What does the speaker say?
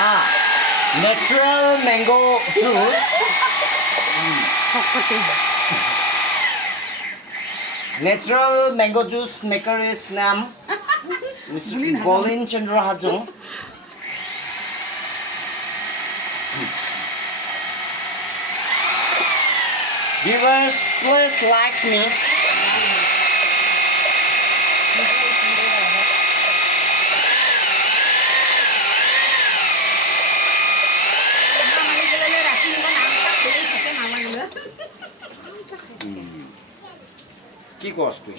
Ah, natural mango juice. Natural mango juice maker is name Mr. Bolin Chandra Hajong. Viewers, please like me. কি কস তুই